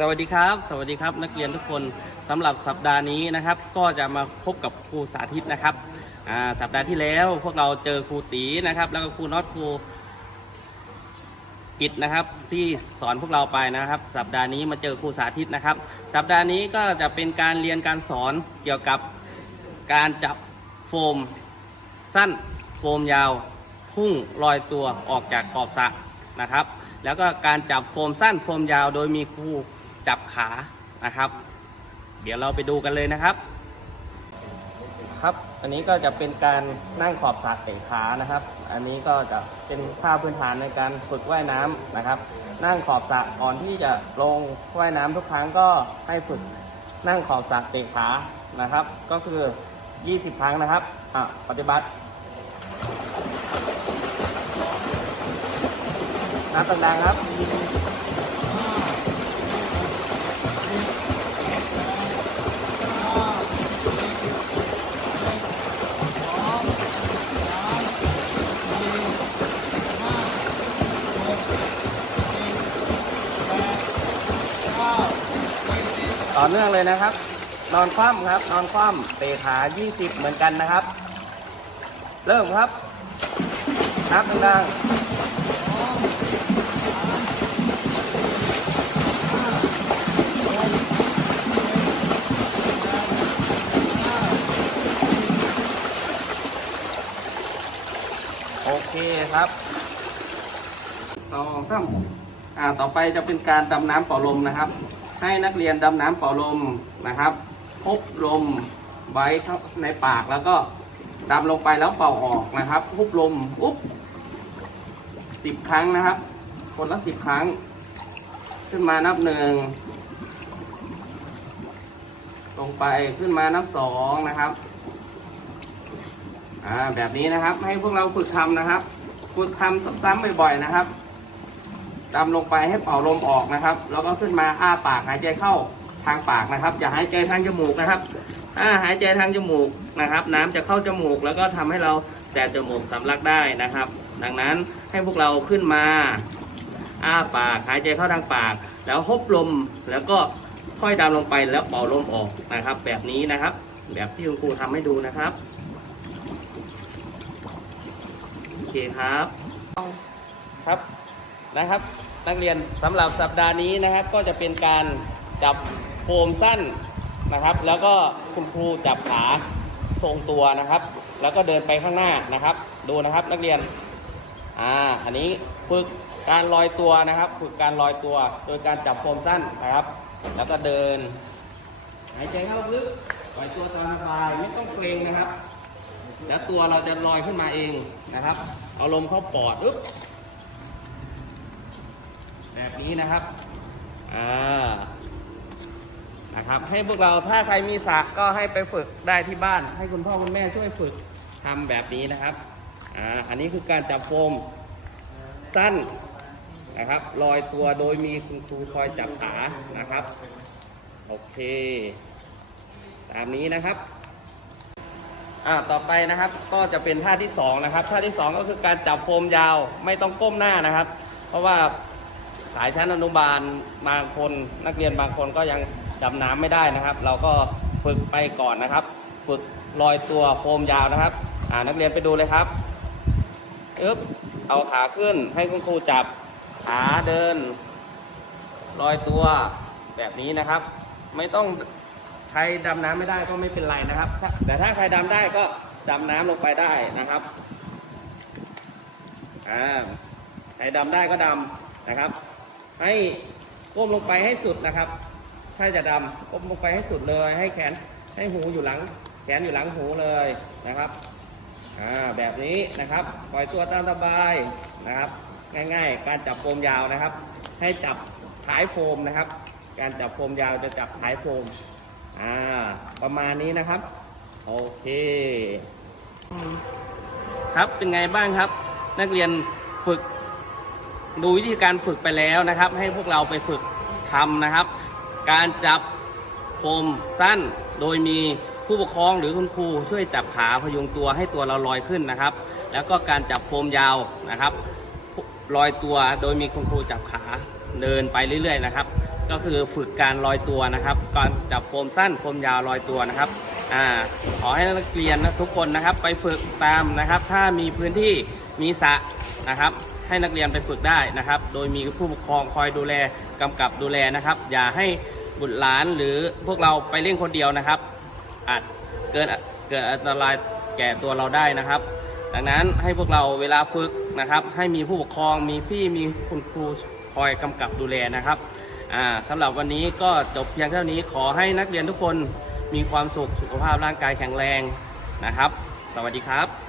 สวัสดีครับ สวัสดีครับนักเรียนทุกคนสำหรับสัปดาห์นี้นะครับ ก็จะมาพบกับครูสาธิตนะครับสัปดาห์ที่แล้วพวกเราเจอครูตีนะครับ แล้วก็ครูน็อตครูอิดนะครับที่สอนพวกเราไปนะครับ สัปดาห์นี้มาเจอครูสาธิตนะครับ สัปดาห์นี้ก็จะเป็นการเรียนการสอนเกี่ยวกับการจับโฟม สั้นโฟมยาวพุ่งลอยตัวออกจากขอบสระนะครับ แล้วก็การจับโฟมสั้นโฟมยาวโดยมีครู จับขานะครับ เดี๋ยวเราไปดูกันเลยนะครับ ครับ อันนี้ก็จะเป็นการนั่งขอบสระเตะขานะครับ อันนี้ก็จะเป็นท่าพื้นฐานในการฝึกว่ายน้ำนะครับ นั่งขอบสระก่อนที่จะลงว่ายน้ำทุกครั้งก็ให้ฝึกนั่งขอบสระเตะขานะครับ ก็คือ 20 ครั้งนะครับอะปฏิบัตินับดังๆครับ ต่อเนื่องเลยนะครับ นอนคว่ำครับ นอนคว่ำเตะขา 20 เหมือนกันนะครับ เริ่มครับ นับดังๆโอเคครับต่อครับอ่าต่อไปจะเป็นการดำน้ำเป่าลมนะครับ ให้นักเรียนดำน้ำเป่าลมนะครับพบลมไว้ในปากแล้วก็ดำลงไปแล้วเป่าออกนะครับพุบลมอุ๊บสิบครั้งนะครับ คนละสิบครั้ง ขึ้นมานับหนึ่งลงไปขึ้นมานับสองนะครับอ่าแบบนี้นะครับ ให้พวกเราฝึกทำนะครับฝึกทำซ้ำๆบ่อยๆนะครับ ดำลงไปให้เป่าลมออกนะครับ แล้วก็ขึ้นมาอ้าปากหายใจเข้าทางปากนะครับ อย่าหายใจทางจมูกนะครับถ้าหายใจทางจมูกนะครับ น้ำจะเข้าจมูก แล้วก็ทำให้เราแสบจมูกสำลักได้นะครับ ดังนั้นให้พวกเราขึ้นมาอ้าปากหายใจเข้าทางปาก แล้วฮบลมแล้วก็ค่อยดำลงไปแล้วเป่าลมออกนะครับ แบบนี้นะครับ แบบที่คุณครูทำให้ดูนะครับโอเคครับครับ นะครับ นักเรียนสำหรับสัปดาห์นี้นะครับ ก็จะเป็นการจับโฟมสั้นนะครับ แล้วก็คุณครูจับขาทรงตัวนะครับ แล้วก็เดินไปข้างหน้านะครับ ดูนะครับนักเรียนอ่าอันนี้ฝึกการลอยตัวนะครับ ฝึกการลอยตัว โดยการจับโฟมสั้นนะครับ แล้วก็เดิน หายใจเข้าลึกปล่อยตัวตามสบายไม่ต้องเกรงนะครับ แล้วตัวเราจะลอยขึ้นมาเองนะครับ เอาลมเข้าปอดอึ๊บ แบบนี้นะครับอ่านะครับ ให้พวกเราถ้าใครมีสระก็ให้ไปฝึกได้ที่บ้าน ให้คุณพ่อคุณแม่ช่วยฝึกทำแบบนี้นะครับอ่าอันนี้คือการจับโฟมสั้นนะครับลอยตัวโดยมีคุณครูคอยจับขานะครับ โอเค ตามนี้นะครับอ่าต่อไปนะครับก็จะเป็นท่าที่สองนะครับท่าที่สองก็คือการจับโฟมยาวไม่ต้องก้มหน้านะครับ เพราะว่า สายชั้นอนุบาลบางคน นักเรียนบางคนก็ยังดำน้ำไม่ได้นะครับ เราก็ฝึกไปก่อนนะครับ ฝึกลอยตัวโฟมยาวนะครับ อ่านักเรียนไปดูเลยครับอึ๊บเอาขาขึ้นให้คุณครูจับขาเดิน ลอยตัวแบบนี้นะครับ ไม่ต้องใครดำน้ำไม่ได้ก็ไม่เป็นไรนะครับ แต่ถ้าใครดำได้ก็ดำน้ำลงไปได้นะครับอ่าใครดำได้ก็ดำนะครับ ให้ก้มลงไปให้สุดนะครับ ถ้าจะดำก้มลงไปให้สุดเลย ให้แขนให้หูอยู่หลัง แขนอยู่หลังหูเลยนะครับอ่าแบบนี้นะครับ ปล่อยตัวตามสบายนะครับ ง่ายๆ การจับโฟมยาวนะครับ ให้จับท้ายโฟมนะครับ การจับโฟมยาวจะจับท้ายโฟมอ่าประมาณนี้นะครับ โอเค ครับเป็นไงบ้างครับ นักเรียนฝึก ดูวิธีการฝึกไปแล้วนะครับ ให้พวกเราไปฝึกทำนะครับ การจับโฟมสั้น โดยมีผู้ปกครองหรือคุณครูช่วยจับขาพยุงตัวให้ตัวเราลอยขึ้นนะครับ แล้วก็การจับโฟมยาวนะครับลอยตัวโดยมีคุณครูจับขาเดินไปเรื่อย ๆ นะครับ ก็คือฝึกการลอยตัวนะครับการจับโฟมสั้นโฟมยาวลอยตัวนะครับอ่าขอให้นักเรียนนะทุกคนนะครับ ไปฝึกตามนะครับ ถ้ามีพื้นที่มีสระนะครับ ให้นักเรียนไปฝึกได้นะครับ โดยมีผู้ปกครองคอยดูแลกำกับดูแลนะครับ อย่าให้บุตรหลานหรือพวกเราไปเล่นคนเดียวนะครับ อาจเกิดเกิดอันตรายแก่ตัวเราได้นะครับ ดังนั้นให้พวกเราเวลาฝึกนะครับ ให้มีผู้ปกครองมีพี่มีคุณครูคอยกำกับดูแลนะครับอ่าสำหรับวันนี้ก็จบเพียงเท่านี้ขอให้นักเรียนทุกคนมีความสุขสุขภาพร่างกายแข็งแรงนะครับ สวัสดีครับ